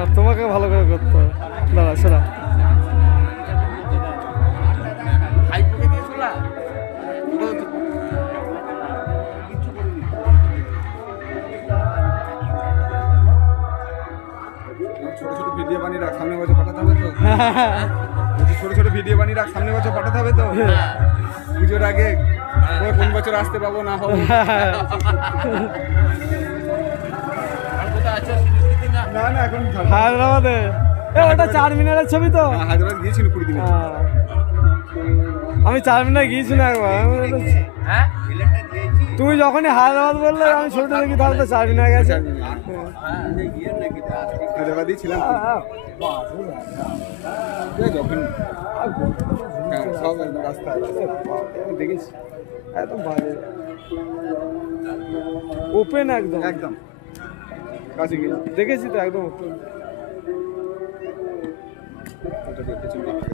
আর তোমাকে ভালো করে করতে হবে। দাঁড়া শোনা ছোট ছোট ভিডিও বানিয়ে রাখ, সামনে বছর পাঠাতে হবে তো। ছোট ছোট ভিডিও বানিয়ে রাখ, সামনে বছর পাঠাতে হবে তো পুজোর আগে। কোন বছর আসতে পাবো না হবে। না না এখন হায়দ্রাবাদে ওটা 4 মিনারের ছবি তো। হায়দ্রাবাদ গিয়েছিল 20 দিন। আমি 4 মিনার গিয়েছি না একবার। তুমি যখনই হায়দ্রাবাদ বললে আমি ছোট দেখি তাহলে তো 4 মিনার গেছে। হায়দ্রাবাদই ছিলাম যখন সব রাস্তা দেখেছি একদম বাজে ওপেন একদম একদম কাছে গিয়ে দেখেছি তো একদম ওপেন।